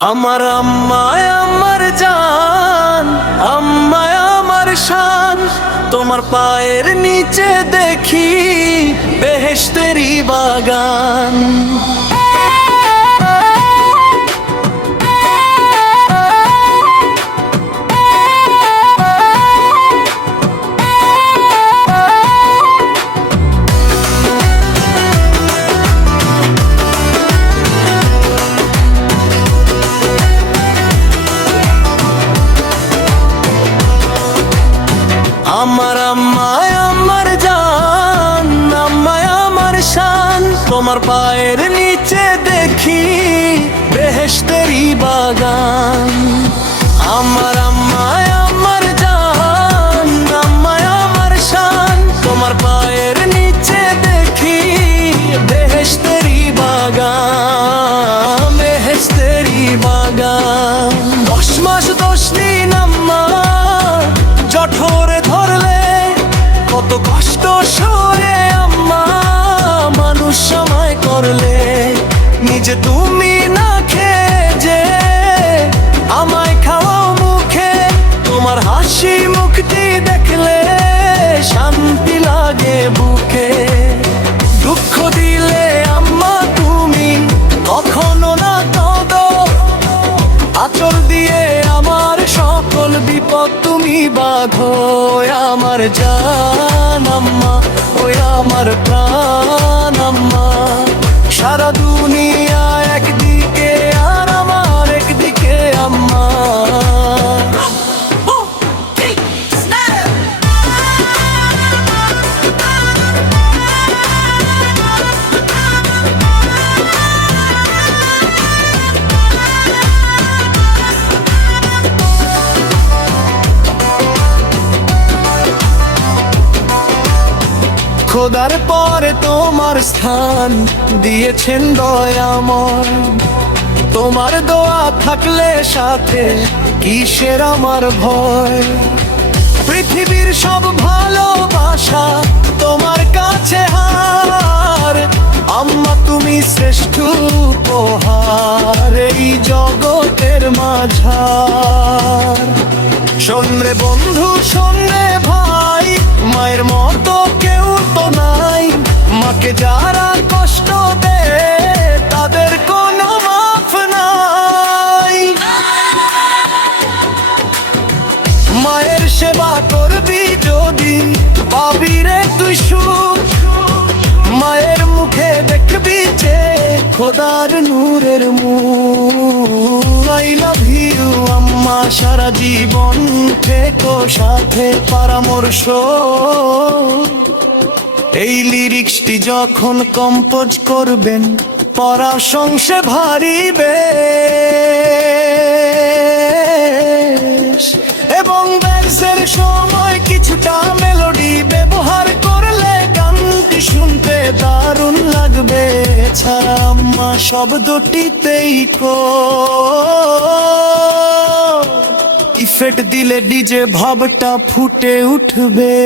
আমার আম্মায় আমার জান, আম্মায় আমার শান, তোমার পায়ের নিচে দেখি বেহেশতেরই বাগান। আমার আম্মায় আমার জান, আম্মায় আমার শান, তোমার পায়ের নিচে দেখি বেহেশতেরই বাগান। আমার আম্মায় আমার জান, আম্মায় আমার শান, তোমার পায়ের নিচে দেখি বেহেশতেরই বাগান, বেহেশতেরই বাগান। 10 মাস 10 দিন আম্মা জঠরে ধরলে, কত কষ্ট সয়ে আম্মা মানুষ সময় করলে। নিজে তুমি না খেয়ে যে আমায় খাওয়াও মুখে, তোমার হাসি মুখটি দেখলে শান্তি লাগে বুকে। দুঃখ দিলে আম্মা তুমি কখনো না কাঁদো, আঁচল দিয়ে আমার সকল বিপদ তুমি বাঁধো। আমার জান আম্মা, ওই আমার প্রাণ আম্মা, সারা দুনিয়া একদিকে আর আমার একদিকে আম্মা। খোদার পরে তোমার স্থান দিয়েছেন দয়াময়, তোমার দোয়া থাকলে সাথে কিসের আমার ভয়। পৃথিবীর সব ভালোবাসা তোমার কাছে হার, আম্মা তুমি শ্রেষ্ঠ উপহার এই জগতের মাঝার। শোন রে বন্ধু, শোন রে ভাই, মায়ের মতো কেউ তো নাই। মাকে যারা কষ্ট দেয় তাদের কোনো মাফ নাই। মায়ের সেবা করবি যদি পাবি রে তুই সুখ, মায়ের মুখে দেখবি যে খোদার নূরের মুখ। আই লাভ ইউ আম্মা, সারা জীবন থেকো সাথে পরামর্শ। এই লিরিক্সটি যখন কম্পোজ করবেন পড়া সংসে ভারী বেশ, এবং ব্যাসের সময় কিছুটা মেলোডি ব্যবহার করলে গানটি শুনতে দারুণ লাগবে। ছাড়া আম্মা শব্দটিতেই ইফেক্ট দিলে ডিজে ভাবটা ফুটে উঠবে।